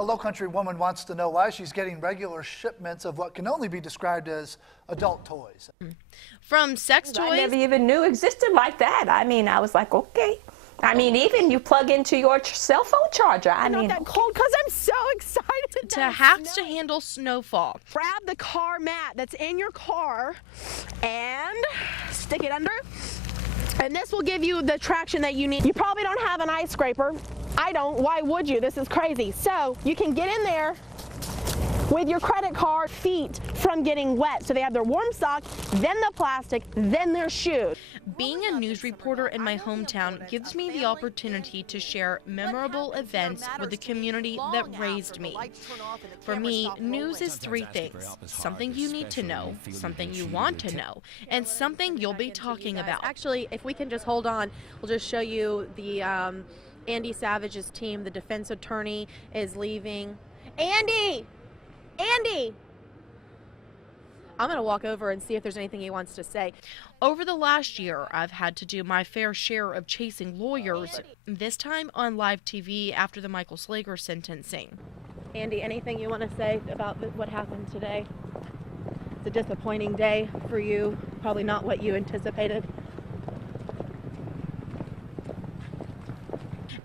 A Lowcountry woman wants to know why she's getting regular shipments of what can only be described as adult toys. From sex toys. I never even knew existed like that. I mean, I was like, okay. I mean, even you plug into your cell phone charger. I mean, that cold because I'm so excited. To hacks to handle snowfall. Grab the car mat that's in your car and stick it under. And this will give you the traction that you need. You probably don't have an ice scraper. I don't. Why would you? This is crazy. So you can get in there with your credit card, feet from getting wet. So they have their warm sock, then the plastic, then their shoes. Being a news reporter in my hometown gives me the opportunity to share memorable events with the community that raised me. For me, news is three things: something you need to know, something you want to know, and something you'll be talking about. Actually, if we can just hold on, we'll just show you the Andy Savage's team. The defense attorney is leaving. Andy! Andy! I'm going to walk over and see if there's anything he wants to say. Over the last year, I've had to do my fair share of chasing lawyers, this time on live TV after the Michael Slager sentencing. Andy, anything you want to say about what happened today? It's a disappointing day for you, probably not what you anticipated.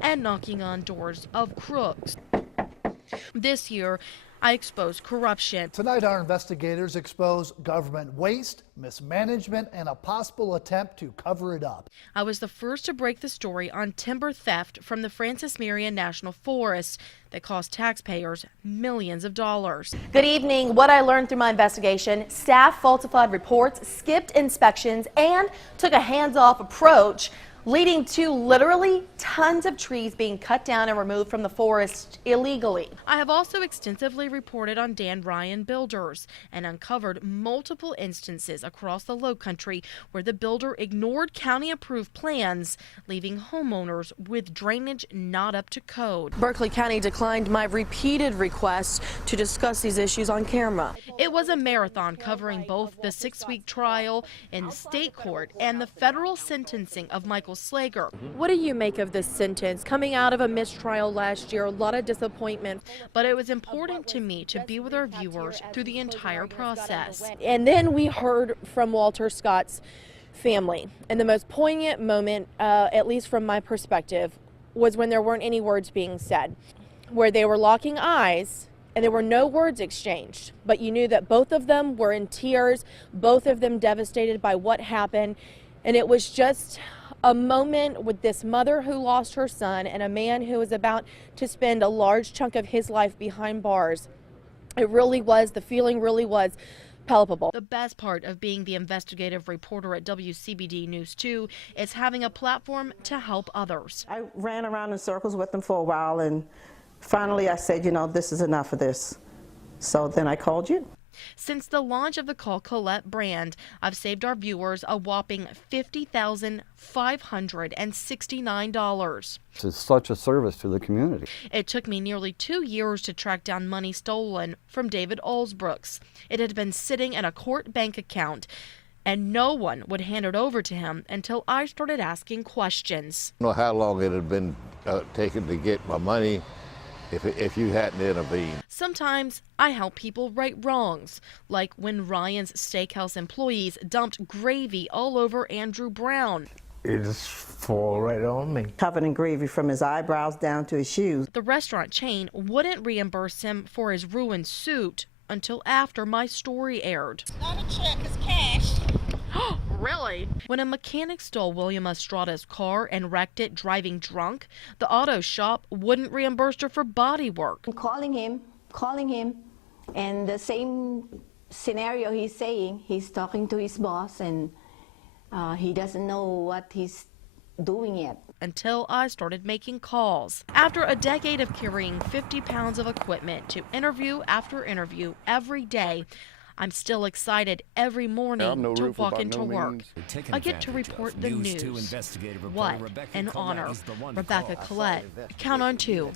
And knocking on doors of crooks. This year, I exposed corruption. Tonight, our investigators expose government waste, mismanagement, and a possible attempt to cover it up. I was the first to break the story on timber theft from the Francis Marion National Forest that cost taxpayers millions of dollars. Good evening. What I learned through my investigation: staff falsified reports, skipped inspections, and took a hands-off approach, leading to literally tons of trees being cut down and removed from the forest illegally. I have also extensively reported on Dan Ryan builders and uncovered multiple instances across the Lowcountry where the builder ignored county-approved plans, leaving homeowners with drainage not up to code. Berkeley County declined my repeated requests to discuss these issues on camera. It was a marathon covering both the 6-week trial in state court and the federal sentencing of Michael Slager. What do you make of this sentence? Coming out of a mistrial last year, a lot of disappointment. But it was important to me to be with our viewers through the entire process. And then we heard from Walter Scott's family. And the most poignant moment, at least from my perspective, was when there weren't any words being said, where they were locking eyes and there were no words exchanged. But you knew that both of them were in tears, both of them devastated by what happened. And it was just a moment with this mother who lost her son and a man who was about to spend a large chunk of his life behind bars. It really was, the feeling really was palpable. The best part of being the investigative reporter at WCBD News 2 is having a platform to help others. I ran around in circles with them for a while, and finally I said, you know, this is enough of this. So then I called you. Since the launch of the Ryan Collett brand, I've saved our viewers a whopping $50,569. It's such a service to the community. It took me nearly 2 years to track down money stolen from David Olsbrooks. It had been sitting in a court bank account, and no one would hand it over to him until I started asking questions. I don't know how long it had been taken to get my money if you hadn't intervened. Sometimes I help people right wrongs, like when Ryan's Steakhouse employees dumped gravy all over Andrew Brown. It just fall right on me. Covered in gravy from his eyebrows down to his shoes. The restaurant chain wouldn't reimburse him for his ruined suit until after my story aired. Not a check, it's cash. Really? When a mechanic stole William Estrada's car and wrecked it driving drunk, the auto shop wouldn't reimburse her for body work. I'm calling him, and the same scenario he's saying, he's talking to his boss and he doesn't know what he's doing yet. Until I started making calls. After a decade of carrying 50 pounds of equipment to interview after interview every day, I'm still excited every morning to walk into work. I get to report the news. What an honor. Rebecca Collett, Count on 2.